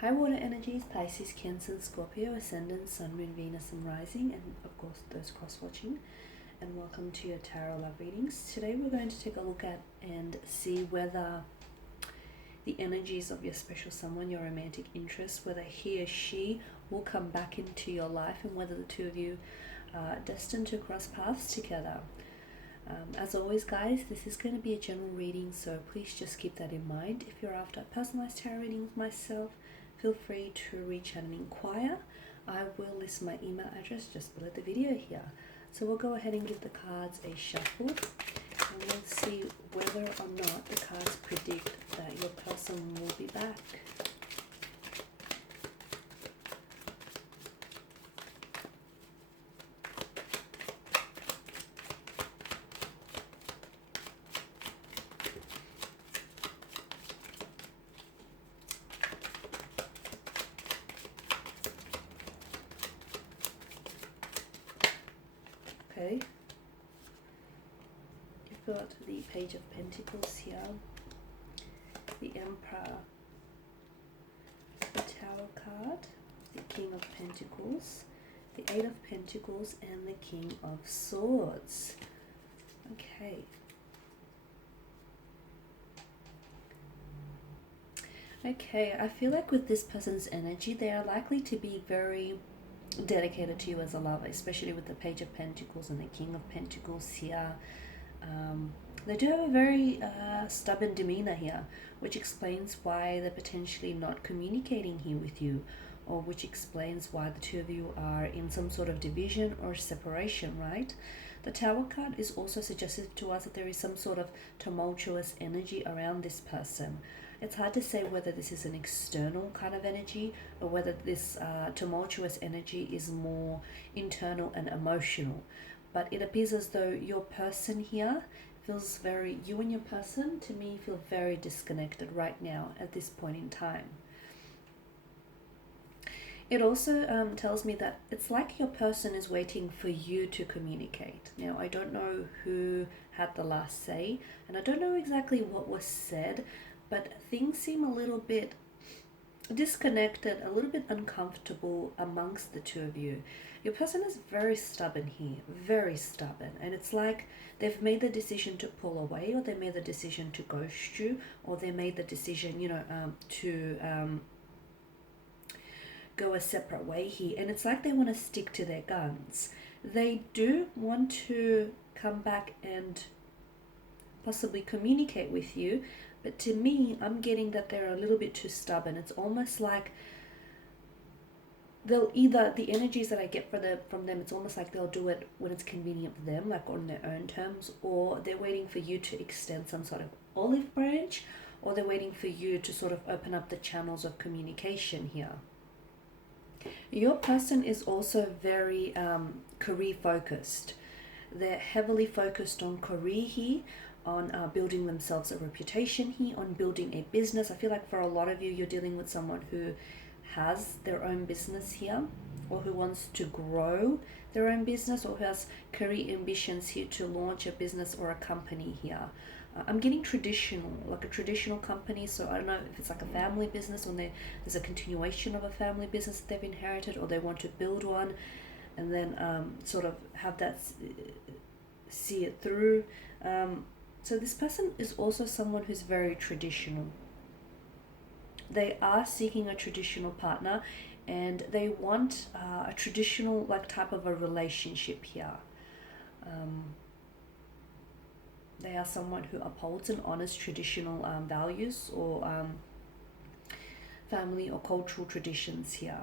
High water energies, Pisces, Cancer, Scorpio, Ascendant, Sun, Moon, Venus, and Rising, and of course those cross-watching. And welcome to your Tarot Love Readings. Today we're going to take a look at and see whether the energies of your special someone, your romantic interest, whether he or she will come back into your life and whether the two of you are destined to cross paths together. As always, guys, this is going to be a general reading, so please just keep that in mind. If you're after personalized tarot readings myself, feel free to reach out and inquire. I will list my email address just below the video here. So we'll go ahead and give the cards a shuffle, and we'll see whether or not the cards predict that your person will be back. Okay, you've got the Page of Pentacles here, the Emperor, the Tower card, the King of Pentacles, the Eight of Pentacles, and the King of Swords. Okay. Okay, I feel like with this person's energy, they are likely to be very dedicated to you as a lover, especially with the Page of Pentacles and the King of Pentacles here. They do have a very stubborn demeanor here, which explains why they're potentially not communicating here with you, or which explains why the two of you are in some sort of division or separation, right? The Tower card is also suggestive to us that there is some sort of tumultuous energy around this person. It's hard to say whether this is an external kind of energy or whether this tumultuous energy is more internal and emotional. But it appears as though your person here feels very, you and your person, to me, feel very disconnected right now at this point in time. It also tells me that it's like your person is waiting for you to communicate. Now, I don't know who had the last say, and I don't know exactly what was said, but things seem a little bit disconnected, a little bit uncomfortable amongst the two of you. Your person is very stubborn here, very stubborn, and it's like they've made the decision to pull away, or they made the decision to ghost you, or they made the decision, to go a separate way here, and it's like they want to stick to their guns. They do want to come back and possibly communicate with you, but to me, I'm getting that they're a little bit too stubborn. It's almost like they'll either, the energies that I get from them, it's almost like they'll do it when it's convenient for them, like on their own terms, or they're waiting for you to extend some sort of olive branch, or they're waiting for you to sort of open up the channels of communication here. Your person is also very career focused. They're heavily focused on career here, on building themselves a reputation here, on building a business. I feel like for a lot of you, you're dealing with someone who has their own business here, or who wants to grow their own business, or who has career ambitions here to launch a business or a company here. I'm getting traditional, like a traditional company, so I don't know if it's like a family business, or there's a continuation of a family business that they've inherited, or they want to build one and then sort of have that, see it through. So this person is also someone who's very traditional. They are seeking a traditional partner, and they want a traditional type of a relationship here. They are someone who upholds and honors traditional values, or family or cultural traditions here.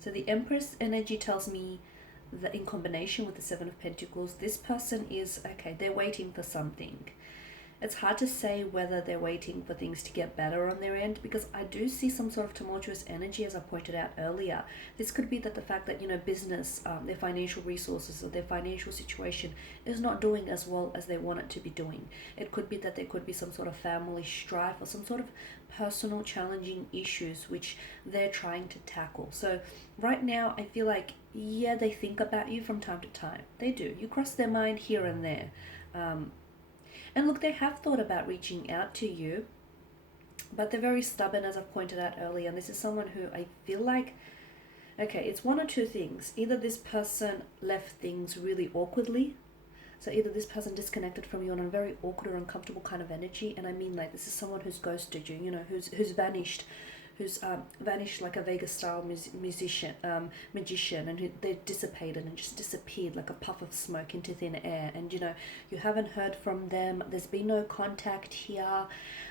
So the Empress energy tells me that in combination with the Seven of Pentacles, this person is, okay, they're waiting for something. It's hard to say whether they're waiting for things to get better on their end, because I do see some sort of tumultuous energy, as I pointed out earlier. This could be that the fact that, business, their financial resources or their financial situation is not doing as well as they want it to be doing. It could be that there could be some sort of family strife or some sort of personal challenging issues which they're trying to tackle. So right now, I feel like, yeah, they think about you from time to time. They do. You cross their mind here and there. And look, they have thought about reaching out to you, but they're very stubborn, as I've pointed out earlier. And this is someone who I feel like, okay, it's one or two things. Either this person left things really awkwardly. So either this person disconnected from you on a very awkward or uncomfortable kind of energy, and I mean like this is someone who's ghosted you, you know, who's vanished, who's vanished like a Vegas style magician, and they dissipated and just disappeared like a puff of smoke into thin air, and you know you haven't heard from them. There's been no contact here,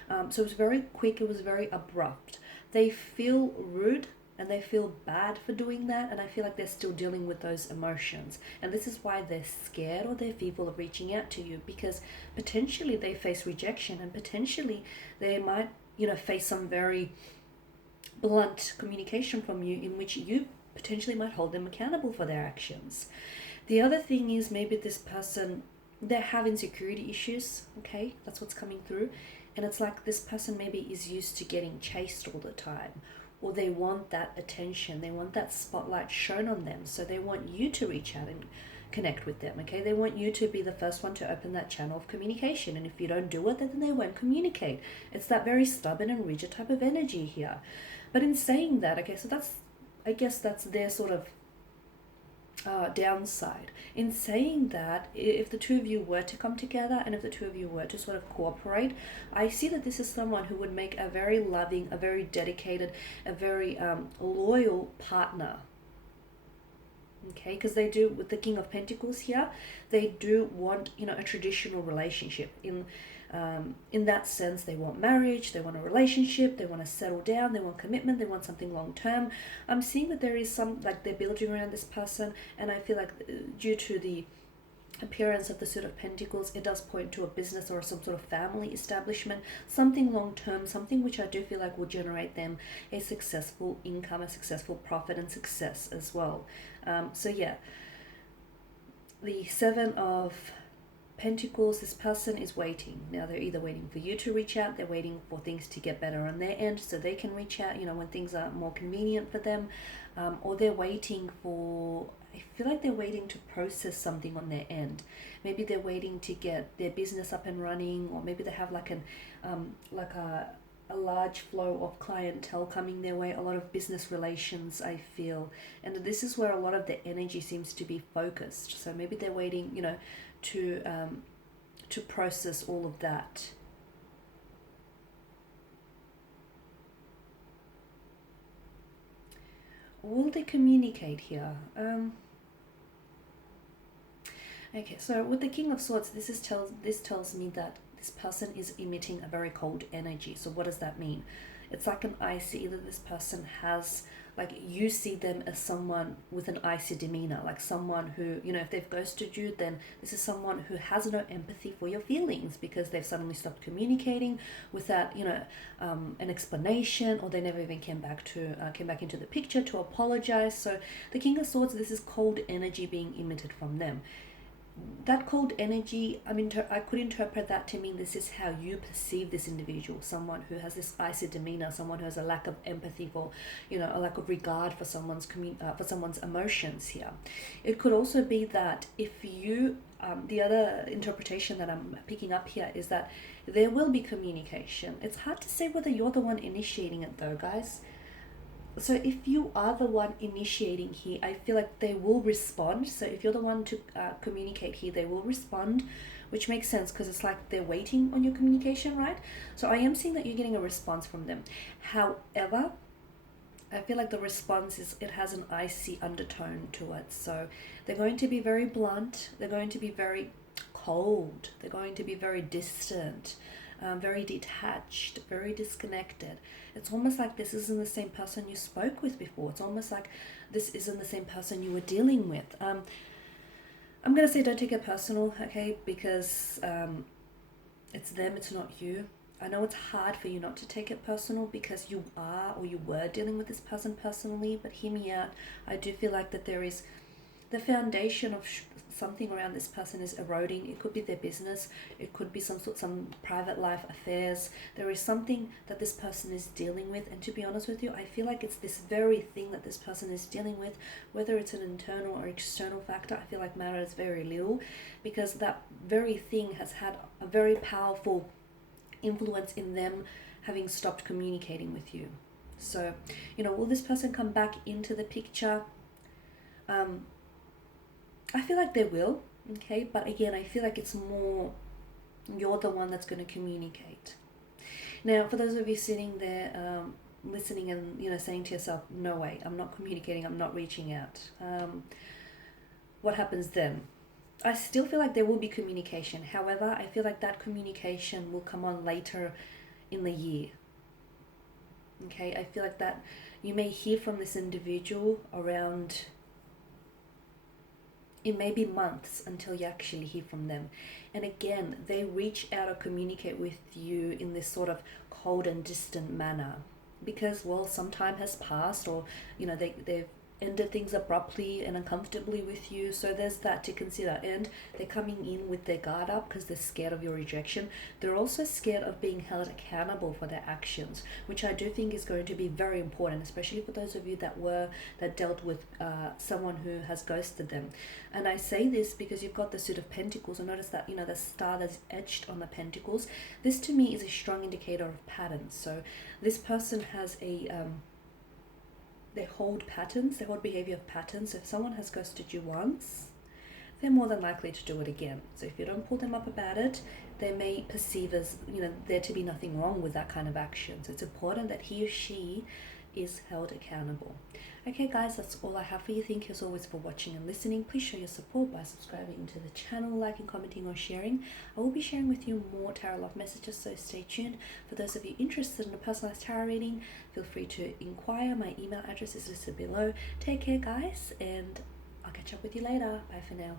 so it was very quick. It was very abrupt. They feel rude and they feel bad for doing that, and I feel like they're still dealing with those emotions, and this is why they're scared or they're fearful of reaching out to you, because potentially they face rejection, and potentially they might, you know, face some very blunt communication from you in which you potentially might hold them accountable for their actions. The other thing is maybe this person, they have insecurity issues. Okay, that's what's coming through, and it's like this person maybe is used to getting chased all the time, or they want that attention, they want that spotlight shown on them, so they want you to reach out and connect with them. Okay, they want you to be the first one to open that channel of communication, and if you don't do it, then they won't communicate. It's that very stubborn and rigid type of energy here. But in saying that, okay, so that's, I guess that's their sort of downside. In saying that, if the two of you were to come together and if the two of you were to sort of cooperate, I see that this is someone who would make a very loving, a very dedicated, a very loyal partner. Okay, because they do, with the King of Pentacles here, they do want, you know, a traditional relationship. In that sense, they want marriage, they want a relationship, they want to settle down, they want commitment, they want something long term. I'm seeing that there is some, like, they're building around this person, and I feel like due to the appearance of the Suit of Pentacles, it does point to a business or some sort of family establishment, something long term, something which I do feel like will generate them a successful income, a successful profit, and success as well. So yeah, the Seven of Pentacles, this person is waiting. Now they're either waiting for you to reach out, they're waiting for things to get better on their end so they can reach out, you know, when things are more convenient for them, or they're waiting for, I feel like they're waiting to process something on their end. Maybe they're waiting to get their business up and running, or maybe they have like a large flow of clientele coming their way, a lot of business relations, I feel. And this is where a lot of the energy seems to be focused. So maybe they're waiting, you know, to process all of that. Will they communicate here? Okay, so with the King of Swords, this tells me that this person is emitting a very cold energy. So what does that mean? It's like an icy, either this person has, like, you see them as someone with an icy demeanor, like someone who, you know, if they've ghosted you, then this is someone who has no empathy for your feelings because they've suddenly stopped communicating without, you know, an explanation, or they never even came back into the picture to apologize. So the King of Swords, this is cold energy being emitted from them. That cold energy, I could interpret that to mean this is how you perceive this individual, someone who has this icy demeanor, someone who has a lack of empathy for, you know, a lack of regard for someone's emotions here. It could also be that if you, the other interpretation that I'm picking up here is that there will be communication. It's hard to say whether you're the one initiating it though, guys. So if you are the one initiating here, I feel like they will respond. So if you're the one to communicate here, they will respond, which makes sense because it's like they're waiting on your communication, right? So I am seeing that you're getting a response from them. However, I feel like the response it has an icy undertone to it. So they're going to be very blunt. They're going to be very cold. They're going to be very distant. Very detached, very disconnected. It's almost like this isn't the same person you spoke with before. It's almost like this isn't the same person you were dealing with. I'm going to say don't take it personal, okay? Because it's them, it's not you. I know it's hard for you not to take it personal because you are or you were dealing with this person personally, but hear me out. I do feel like that there is the foundation of something around this person is eroding. It could be their business, it could be some private life affairs. There is something that this person is dealing with, and to be honest with you, I feel like it's this very thing that this person is dealing with, whether it's an internal or external factor. I feel like matters very little, because that very thing has had a very powerful influence in them having stopped communicating with you. So, will this person come back into the picture? I feel like they will, okay? But again, I feel like it's more you're the one that's going to communicate. Now, for those of you sitting there listening and, saying to yourself, no way, I'm not communicating, I'm not reaching out. What happens then? I still feel like there will be communication. However, I feel like that communication will come on later in the year. Okay, I feel like that you may hear from this individual around, it may be months until you actually hear from them. And again, they reach out or communicate with you in this sort of cold and distant manner because, well, some time has passed, or they've ended things abruptly and uncomfortably with you. So there's that to consider. And they're coming in with their guard up because they're scared of your rejection. They're also scared of being held accountable for their actions, which I do think is going to be very important, especially for those of you that dealt with someone who has ghosted them. And I say this because you've got the Suit of Pentacles, and notice that the star that's etched on the Pentacles. This to me is a strong indicator of patterns. So this person has they hold patterns, they hold behavior of patterns. So if someone has ghosted you once, they're more than likely to do it again. So if you don't pull them up about it, they may perceive as, there to be nothing wrong with that kind of action. So it's important that he or she is held accountable. Okay guys, that's all I have for you. Thank you as always for watching and listening. Please show your support by subscribing to the channel, liking, commenting or sharing. I will be sharing with you more tarot love messages, so stay tuned. For those of you interested in a personalized tarot reading, feel free to inquire. My email address is listed below. Take care guys, and I'll catch up with you later. Bye for now.